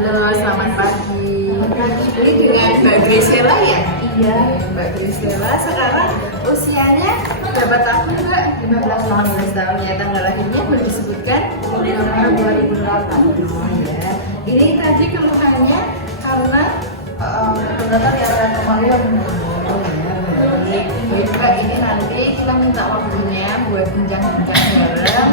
Halo, selamat pagi. Ini dengan Mbak Grisela ya? Iya. Mbak Grisela sekarang usianya berapa tahun Mbak? 15 tahun ya. Tanggal lahirnya boleh disebutkan? November 2008. Ya. Ini tadi keluhannya karena Ternyata ya kemarin. baik. Baik Mbak, ini nanti kita minta waktunya buat bincang-bincang bareng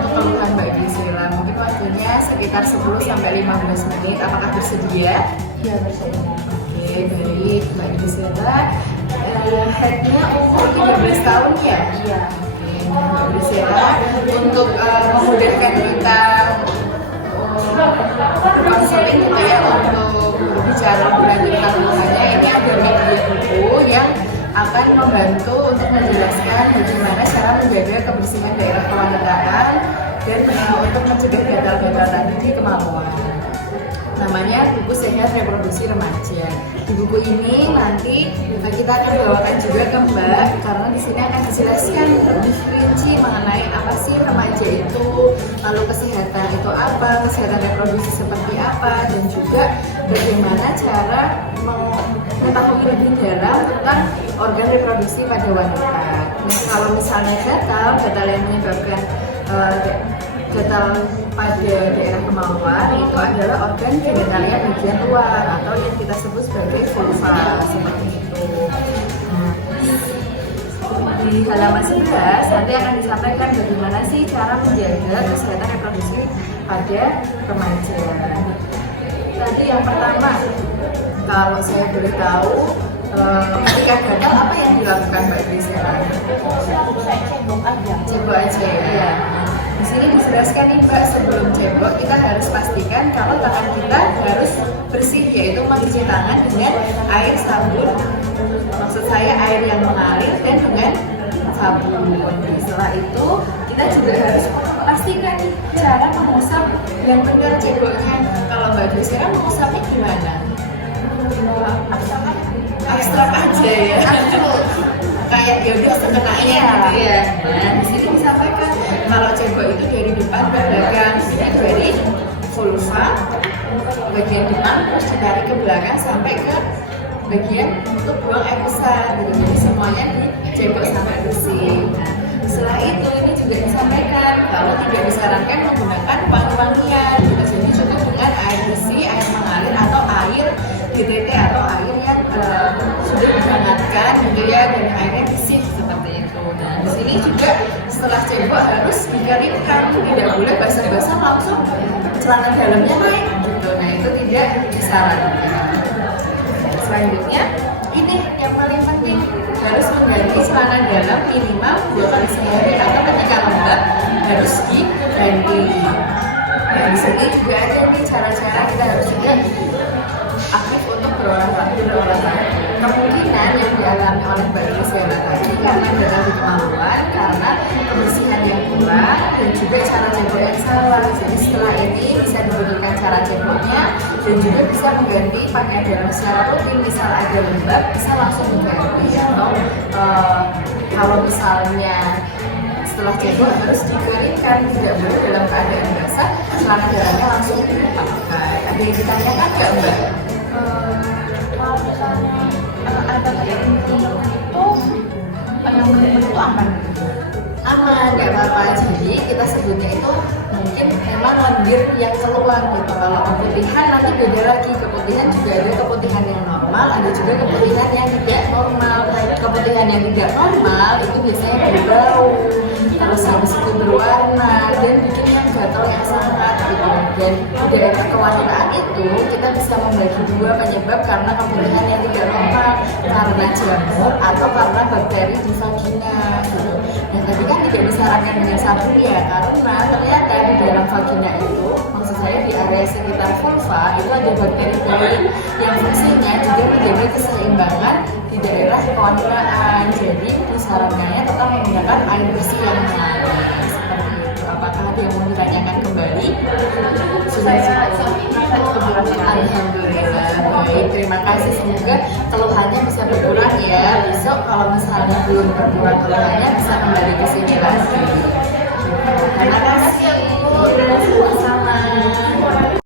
untuk keluhan Mbak Grisela. Mungkin waktunya sekitar 10-15 menit. Apakah bersedia? Iya bersama. Oke, baik Mbak Grisela. Headnya umur 13 tahun ya? Iya. Oke, Mbak Grisela, untuk memudahkan kita berkonseling gitu ya, untuk berbicara lebih lanjut tentang keluhannya, ini ada media buku yang akan membantu untuk menjelaskan bagaimana cara menjaga kebersihan daerah kewanitaan dan untuk mencegah gatal-gatal tadi di kemaluan. Namanya buku Sehat Reproduksi Remaja. Di buku ini nanti kita akan bawakan juga ke Mbak, karena di sini akan dijelaskan lebih rinci mengenai apa sih remaja itu, lalu kesehatan itu apa, kesehatan reproduksi seperti apa, dan juga bagaimana cara mengetahui lebih dalam tentang organ reproduksi pada wanita. Nah, kalau misalnya gatal yang menyebabkan gatal pada daerah kemaluan itu adalah organ genitalia bagian luar atau yang kita sebut sebagai vulva, seperti itu. Nah, di halaman 11 nanti akan disampaikan bagaimana sih cara menjaga kesehatan reproduksi pada remaja. Tadi yang pertama, kalau saya boleh tahu, ketika gatal apa yang dilakukan Mbak Grisela? Cebok aja ya. Di sini dijelaskan nih Mbak, sebelum cebok kita harus pastikan kalau tangan kita harus bersih, yaitu mencuci tangan dengan air sabun. Maksud saya air yang mengalir dan dengan sabun. Setelah itu kita juga harus pastikan cara mengusap yang benar ceboknya. Kalau Mbak Grisela mengusapnya gimana? Abstrak aja ya. Kayak ya udah sekenanya gitu ya. Nah, di sini disampaikan kalau cebok itu dari depan ke belakang, jadi dari vulva bagian depan terus ditarik ke belakang sampai ke bagian untuk buang air besar gitu. Jadi semuanya dicebok sampai bersih. Nah, setelah itu ini juga disampaikan kalau tidak disarankan menggunakan wangi-wangian gitu. Jadi cukup dengan air bersih, air mengalir atau air GTT atau air yang sudah dihangatkan gitu ya, dan airnya bersih seperti itu. Nah, di sini juga setelah cebok harus dikeringkan, tidak boleh basah-basah langsung celana dalamnya naik gitu. Nah, itu tidak disarankan. Selanjutnya ini yang paling penting, harus mengganti celana dalam minimal 2 kali sehari atau ketika lembab harus diganti. Nah, di sini juga ada nih cara-cara kita harus juga aktif untuk berolahraga. Kemungkinan yang dialami oleh Mbak Grisela tadi karena gatal di kemaluan, karena kebersihan yang kurang dan juga cara cebok yang salah. Jadi setelah ini bisa diberikan cara ceboknya dan juga bisa mengganti pakaian dalam secara rutin. Misal ada lembab bisa langsung diganti, atau kalau misalnya setelah cebok harus dikeringkan, tidak boleh dalam keadaan basah celana dalamnya langsung dipakai. Ada yang ditanyakan nggak Mbak? Kalau misalnya ada kayak itu yang benar-benar itu aman. Aman, nggak apa-apa. Jadi kita sebutnya itu mungkin memang lendir yang keluar gitu. Kalau keputihan nanti beda lagi. Keputihan juga ada keputihan yang normal, ada juga keputihan yang tidak normal. Keputihan yang tidak normal itu biasanya berbau, terus habis itu berwarna dan bikin yang gatal yang sangat gitu. Dan di daerah kewanitaan itu kita bisa membagi dua penyebab karena keputihan yang tidak normal, karena jamur atau karena bakteri di vagina gitu. Yang tadi kan tidak disarankan dengan sabun ya, karena ternyata di dalam vagina itu, maksud saya di area sekitar vulva itu ada bakteri baik yang fungsinya juga menjaga keseimbangan di daerah kewanitaan. Jadi disarankannya tetap menggunakan air bersih yang mengalir seperti itu. Apakah ada yang mau ditanyakan kembali? Sudah Alhamdulillah, baik, terima kasih. Semoga keluhannya bisa berkurang ya. Besok kalau misalnya belum berkurang keluhannya bisa kembali ke sini lagi. Terima kasih.